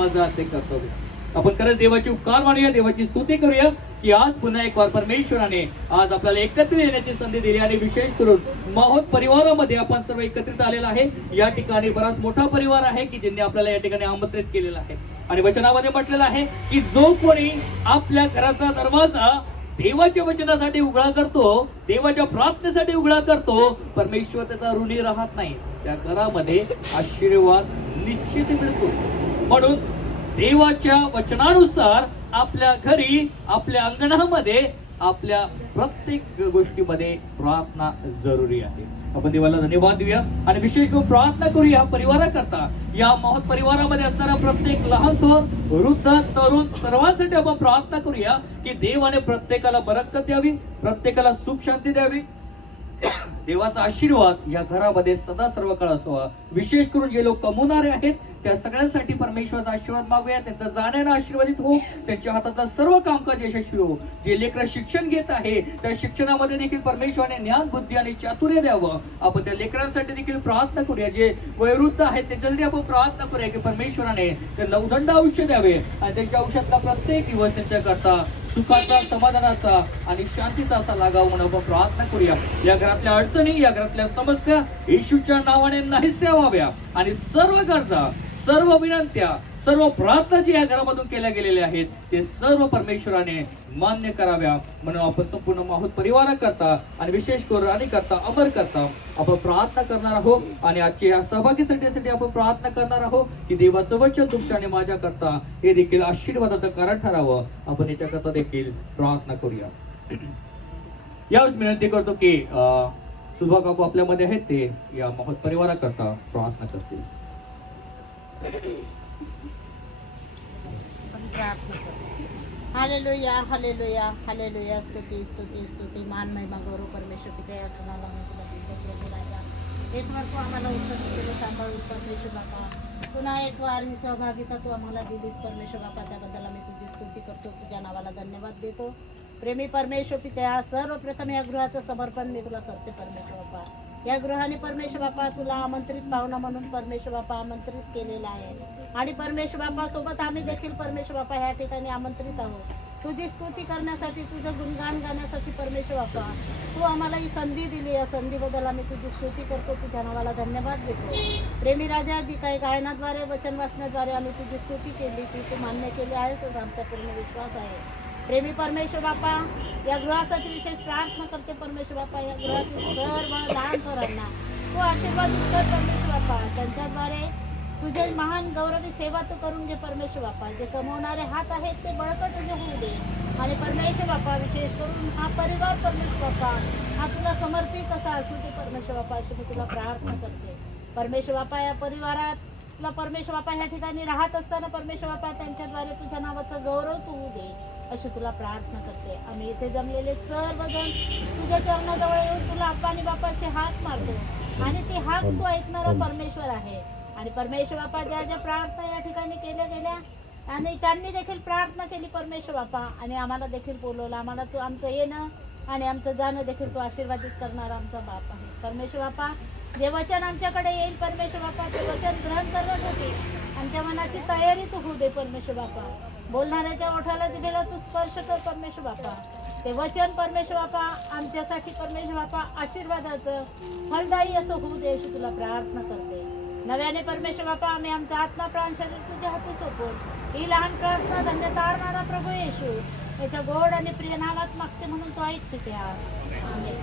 माझं ते कर्तव्य. आपण खरंच देवाची उपकार मानूया, देवाची स्तुती करूया की आज पुन्हा एक वार परमेश्वराने आज आपल्याला एकत्रित येण्याची संधी दिली आणि विशेष करून माहोत परिवारामध्ये आपण सर्व एकत्रित आलेला आहे. या ठिकाणी बराच मोठा परिवार आहे की ज्यांनी आपल्याला या ठिकाणी आमंत्रित केलेलं आहे आणि वचनामध्ये म्हटलेलं आहे की जो कोणी आपल्या घराचा दरवाजा देवाच्या वचनासाठी उघडा करतो, देवाच्या प्रार्थनेसाठी उघडा करतो, परमेश्वर त्याचा ऋणी राहत नाही. त्या घरामध्ये आशीर्वाद निश्चित मिळतो. म्हणून देवाच्या वचनानुसार आपल्या घरी, आपल्या अंगणामध्ये, आपल्या प्रत्येक गोष्टीमध्ये प्रार्थना जरुरी आहे. आपण देवाला धन्यवाद देऊया आणि विशेष करून प्रार्थना करूया परिवाराकरता. या महत् परिवारामध्ये असणारा प्रत्येक लहान थोर, वृद्ध, तरुण सर्वांसाठी आपण प्रार्थना करूया की देवाने प्रत्येकाला बरकत द्यावी, प्रत्येकाला सुख शांती द्यावी, देवाचा आशीर्वाद या घरामध्ये सदा सर्व काळ असावा. विशेष करून जे लोक कमवणारे आहेत त्या सगळ्यांसाठी परमेश्वराचा आशीर्वाद मागूया. त्यांचा जाण्यानं आशीर्वादित हो, त्यांच्या हातातलं सर्व कामकाज यशस्वी हो. जे लेकरं शिक्षण घेत आहे त्या शिक्षणामध्ये देखील परमेश्वराने ज्ञान, बुद्धी आणि चातुर्य द्यावं. आपण त्या लेकरांसाठी देखील प्रार्थना करूया. जे वयोवृद्ध आहेत त्याच्यासाठी आपण प्रार्थना करूया की परमेश्वराने त्यांना उदंड आयुष्य द्यावे आणि त्यांच्या आयुष्यातला प्रत्येक दिवस त्यांच्याकरता सुखाचा, समाधानाचा आणि शांतीचा असा लागावा म्हणून आपण प्रार्थना करूया. या घरातल्या अडचणी, या घरातल्या समस्या येशूच्या नावाने नाहीसे व्हाव्या आणि सर्व गरजा, सर्व विनंत्या, सर्व प्रार्थना जी या घरामधून केल्या गेलेल्या आहेत ते सर्व परमेश्वराने मान्य कराव्या म्हणून आपण संपूर्ण माहूत परिवाराकरता आणि विशेष करून राणी करता, अमर करता आपण प्रार्थना करणार आहोत. आणि आजच्या या सहभागीसाठी आपण प्रार्थना करणार आहोत की देवाचं वचन तुमच्या आणि माझ्या करता हे देखील आशीर्वादाचं कारण ठरावं. आपण याच्याकरता देखील प्रार्थना करूया. यावेळेस विनंती करतो की सुभा काकू आपल्यामध्ये आहेत, ते या माहूत परिवाराकरता प्रार्थना करतील. Hallelujah, hallelujah, hallelujah. स्तुती, स्तुती, स्तुती, मान, महिमा, गौरव परमेश्वर पिता या क्षणाला मी तुला देतो राजा. एक वार तू आम्हाला उत्तर केलं, सांभाळून परमेश्वर बापा. पुन्हा एक वार ही सहभागिता तू आम्हाला दिलीस परमेश्वर बापा, त्याबद्दल आम्ही तुझी स्तुती करतो, तुझ्या नावाला धन्यवाद देतो. प्रेमी परमेश्वर पिता, सर्वप्रथम या गृहाचं समर्पण मी तुला करते परमेश्वर बापा. या गृहाने परमेश्वर बापा तुला आमंत्रित पाहुणा म्हणून परमेश्वर बापा आमंत्रित केलेला आहे आणि परमेश्वर बापा सोबत आम्ही देखील परमेश्वर बापा ह्या ठिकाणी आमंत्रित आहोत. तुझी स्तुती करण्यासाठी, तुझं गुणगान गाण्यासाठी परमेश्वर बापा तू आम्हाला ही संधी दिली. या संधीबद्दल आम्ही तुझी स्तुती करतो, तुझ्या नावाला धन्यवाद देतो. प्रेमी राजा, जी काही गायनाद्वारे, वचन वाचण्याद्वारे आम्ही तुझी स्तुती केली ती तू मान्य केली आहे, तर आमचा पूर्ण विश्वास आहे. प्रेमी परमेश्वर बापा या गृहासाठी विशेष प्रार्थना करते परमेश्वर बापा. या गृहातील सर्व लहान थोरांना तू आशीर्वादित कर परमेश्वर बापा. त्यांच्याद्वारे तुझे महान गौरवी सेवा तू करून घे परमेश्वर बापा. जे कमवणारे हात आहेत ते बळकट होऊ दे आणि परमेश्वर बापा विशेष करून हा परिवार परमेश्वर बापा हा तुला समर्पित असा असू दे परमेश्वर बापा, अशी मी तुला प्रार्थना करते परमेश्वर बापा. या परिवारात तुला परमेश्वर बापा ह्या ठिकाणी राहत असताना परमेश्वर बापा त्यांच्याद्वारे तुझ्या नावाचं गौरव तू होऊ दे अशी तुला प्रार्थना करते. आम्ही इथे जमलेले सर्वजण तुझ्या चरणाजवळ येऊन तुला अप्पा आणि बापाचे हात मारतो आणि ती हात तू ऐकणारा परमेश्वर आहे. आणि परमेश्वर बापा ज्या ज्या प्रार्थना या ठिकाणी केल्या गेल्या आणि त्यांनी देखील प्रार्थना केली परमेश्वर बापा आणि आम्हाला देखील बोलवलं. आम्हाला तू आमचं येणं आणि आमचं जाणं देखील तू आशीर्वादित करणारा आमचा बाप आहे परमेश्वर बापा. जे वचन आमच्याकडे येईल परमेश्वर बापा ते वचन ग्रहण करण्यासाठी आमच्या मनाची तयारी तू होऊ दे परमेश्वर बापा. बोलणाऱ्याच्या ओठाला जिभेला तू स्पर्श कर परमेश्वर बापा. ते वचन परमेश्वर बापा आमच्यासाठी परमेश्वर बापा आशीर्वादाचं फलदायी असं होऊ दे अशी तुला प्रार्थना करते. नव्याने परमेश्वर बापा आम्ही आमचा आत्मा, प्राण, शरीर तुझ्या हाती सोपवून ही लहान प्रार्थना धन्य तारणारा प्रभू येशू याच्या गोड आणि प्रिय नावात मागते म्हणून तो ऐकते. आमेन.